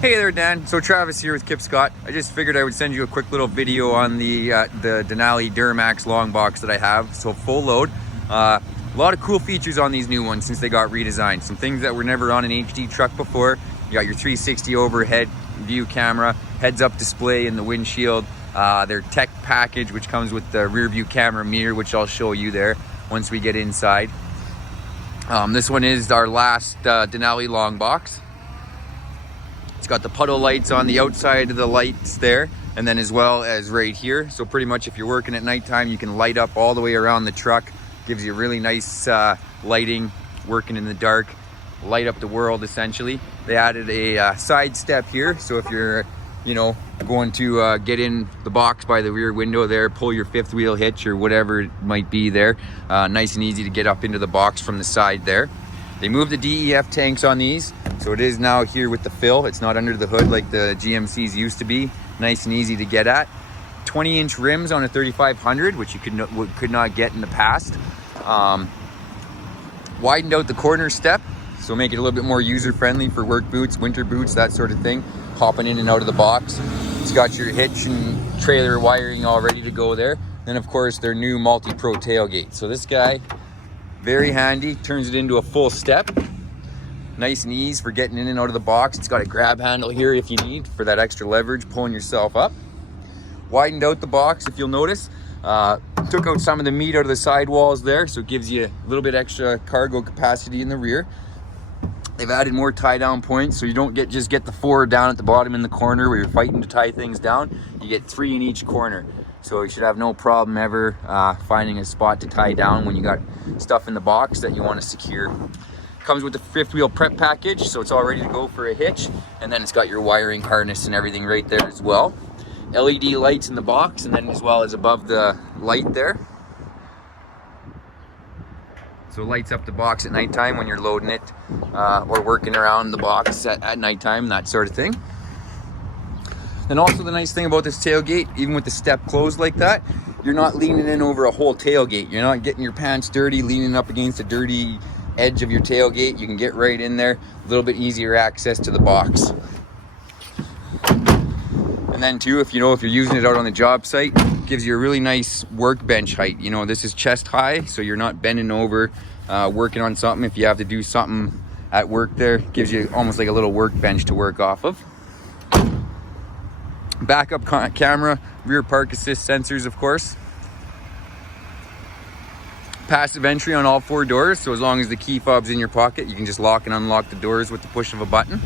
Hey there, Dan. So Travis here with Kip Scott. I just figured I would send you a quick little video on the Denali Duramax long box that I have. So full load. A lot of cool features on these new ones since they got redesigned. Some things that were never on an HD truck before. You got your 360 overhead view camera, heads-up display in the windshield, their tech package, which comes with the rear view camera mirror, which I'll show you there once we get inside. This one is our last Denali long box. It's got the puddle lights on the outside of the lights there, and then as well as right here. So pretty much if you're working at nighttime, you can light up all the way around the truck. Gives you really nice lighting, working in the dark, light up the world essentially. They added a side step here, so if you're going to get in the box by the rear window there, pull your fifth wheel hitch or whatever it might be there, nice and easy to get up into the box from the side there. They moved the DEF tanks on these, so it is now here with the fill. It's not under the hood like the GMCs used to be. Nice and easy to get at. 20-inch rims on a 3500, which you could not get in the past. Widened out the corner step, so make it a little bit more user-friendly for work boots, winter boots, that sort of thing. Hopping in and out of the box. It's got your hitch and trailer wiring all ready to go there. Then of course their new multi-pro tailgate. So this guy, very handy, turns it into a full step. Nice and easy for getting in and out of the box. It's got a grab handle here if you need for that extra leverage, pulling yourself up. Widened out the box, if you'll notice. Took out some of the meat out of the sidewalls there, so it gives you a little bit extra cargo capacity in the rear. They've added more tie down points, so you don't just get the 4 down at the bottom in the corner where you're fighting to tie things down. You get 3 in each corner. So you should have no problem ever finding a spot to tie down when you got stuff in the box that you want to secure. Comes with the fifth wheel prep package, so it's all ready to go for a hitch. And then it's got your wiring harness and everything right there as well. LED lights in the box, and then as well as above the light there. So it lights up the box at nighttime when you're loading it or working around the box at nighttime, that sort of thing. And also the nice thing about this tailgate, even with the step closed like that, you're not leaning in over a whole tailgate. You're not getting your pants dirty, leaning up against a dirty edge of your tailgate. You can get right in there, a little bit easier access to the box. And then too, if you're using it out on the job site, it gives you a really nice workbench height. This is chest high, so you're not bending over, working on something. If you have to do something at work there, it gives you almost like a little workbench to work off of. Backup camera, rear park assist sensors, of course. Passive entry on all 4 doors, so as long as the key fob's in your pocket, you can just lock and unlock the doors with the push of a button.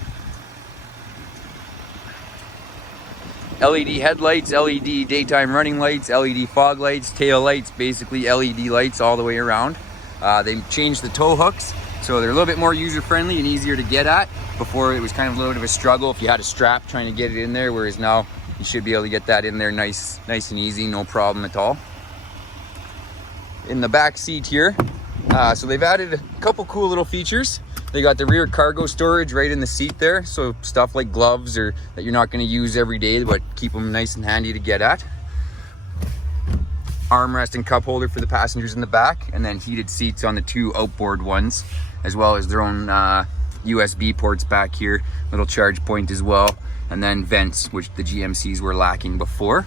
LED headlights, LED daytime running lights, LED fog lights, tail lights, basically LED lights all the way around. They changed the tow hooks, so they're a little bit more user-friendly and easier to get at. Before it was kind of a little bit of a struggle if you had a strap trying to get it in there, whereas now you should be able to get that in there nice and easy, no problem at all. In the back seat here, so they've added a couple cool little features. They got the rear cargo storage right in the seat there, so stuff like gloves or that you're not going to use every day, but keep them nice and handy to get at. Armrest and cup holder for the passengers in the back, and then heated seats on the 2 outboard ones, as well as their own USB ports back here, little charge point as well, and then vents, which the GMCs were lacking before.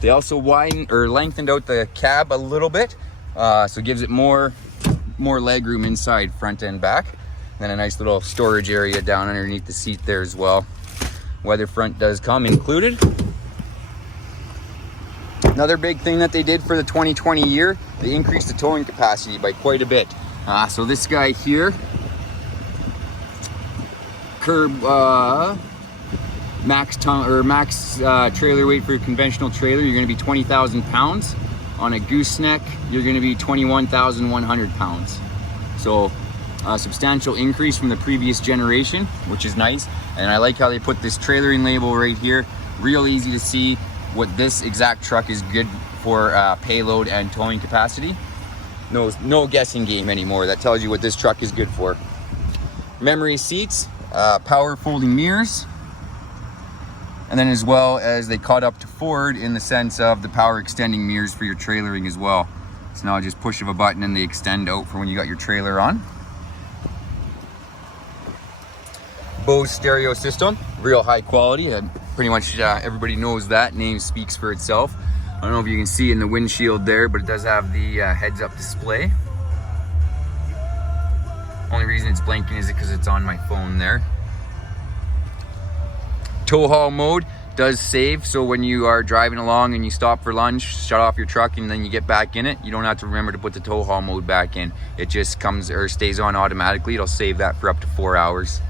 They also lengthened out the cab a little bit, so it gives it more leg room inside, front and back. Then a nice little storage area down underneath the seat there as well. Weather front does come included. Another big thing that they did for the 2020 year, they increased the towing capacity by quite a bit. So this guy here, max trailer weight for a conventional trailer, you're going to be 20,000 pounds. On a gooseneck, you're going to be 21,100 pounds. So a substantial increase from the previous generation, which is nice. And I like how they put this trailering label right here. Real easy to see what this exact truck is good for payload and towing capacity. No guessing game anymore. That tells you what this truck is good for. Memory seats, power folding mirrors, and then as well as they caught up to Ford in the sense of the power extending mirrors for your trailering as well. So now just push of a button and they extend out for when you got your trailer on. Bose stereo system, real high quality, and pretty much everybody knows that. Name speaks for itself. I don't know if you can see in the windshield there, but it does have the heads-up display. Only reason it's blinking is because it's on my phone there. Tow haul mode does save, so when you are driving along and you stop for lunch, shut off your truck, and then you get back in it, you don't have to remember to put the tow haul mode back in. It just comes or stays on automatically. It'll save that for up to 4 hours.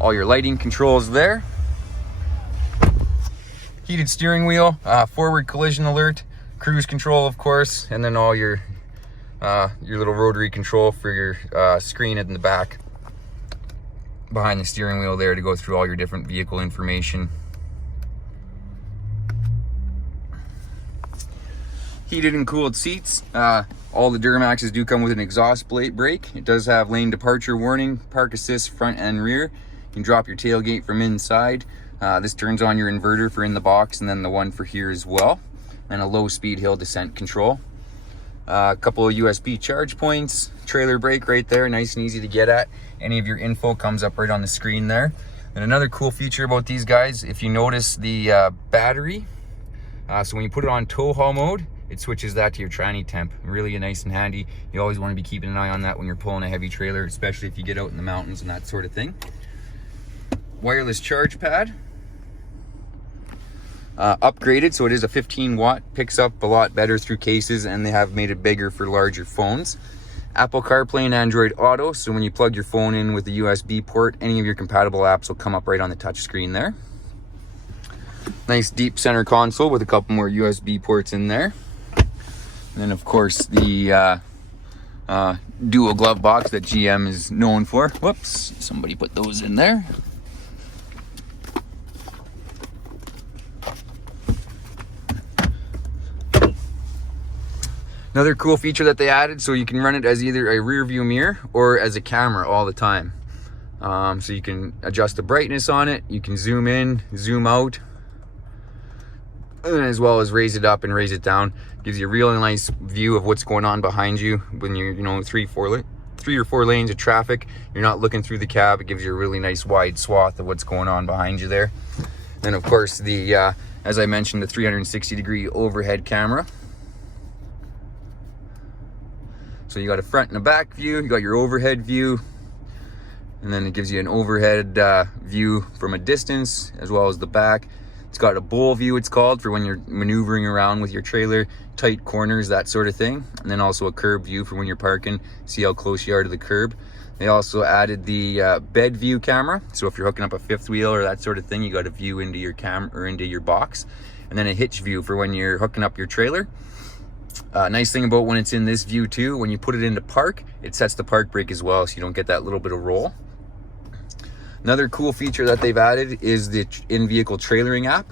All your lighting controls there. Heated steering wheel, forward collision alert, cruise control of course, and then all your little rotary control for your screen in the back behind the steering wheel there to go through all your different vehicle information. Heated and cooled seats. All the Duramaxes do come with an exhaust brake. It does have lane departure warning, park assist front and rear. You can drop your tailgate from inside. This turns on your inverter for in the box, and then the one for here as well. And a low speed hill descent control. A couple of USB charge points, trailer brake right there, nice and easy to get at. Any of your info comes up right on the screen there. And another cool feature about these guys, if you notice the battery, so when you put it on tow haul mode, it switches that to your tranny temp. Really nice and handy. You always want to be keeping an eye on that when you're pulling a heavy trailer, especially if you get out in the mountains and that sort of thing. Wireless charge pad. Upgraded, so it is a 15 watt, picks up a lot better through cases, and they have made it bigger for larger phones. Apple CarPlay and Android Auto, so when you plug your phone in with the USB port, any of your compatible apps will come up right on the touch screen there. Nice deep center console with a couple more USB ports in there. And then of course the dual glove box that GM is known for. Whoops, somebody put those in there. Another cool feature that they added, so you can run it as either a rear view mirror or as a camera all the time. So you can adjust the brightness on it, you can zoom in, zoom out, as well as raise it up and raise it down. Gives you a really nice view of what's going on behind you when you're, you know, three or four lanes of traffic. You're not looking through the cab. It gives you a really nice wide swath of what's going on behind you there. And of course the, as I mentioned, the 360-degree overhead camera. So you got a front and a back view, you got your overhead view, and then it gives you an overhead view from a distance as well as the back. It's got a bowl view, it's called, for when you're maneuvering around with your trailer, tight corners, that sort of thing. And then also a curb view for when you're parking, see how close you are to the curb. They also added the bed view camera. So if you're hooking up a fifth wheel or that sort of thing, you got a view into your or into your box. And then a hitch view for when you're hooking up your trailer. Nice thing about when it's in this view too, when you put it into park, it sets the park brake as well, so you don't get that little bit of roll. Another cool feature that they've added is the in-vehicle trailering app.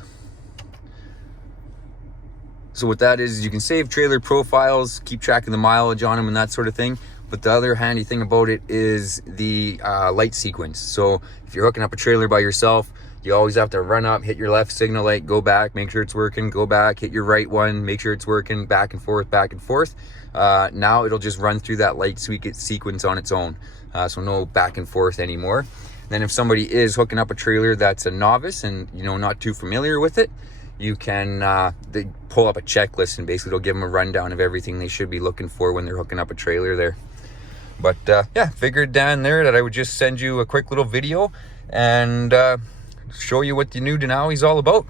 So what that is you can save trailer profiles, keep track of the mileage on them and that sort of thing. But the other handy thing about it is the light sequence. So if you're hooking up a trailer by yourself, you always have to run up, hit your left signal light, go back, make sure it's working, go back, hit your right one, make sure it's working, back and forth, back and forth. Now it'll just run through that light sequence on its own. So no back and forth anymore. Then if somebody is hooking up a trailer that's a novice and, you know, not too familiar with it, you can they pull up a checklist and basically it'll give them a rundown of everything they should be looking for when they're hooking up a trailer there. But yeah, figured down there that I would just send you a quick little video and show you what the new Denali is all about.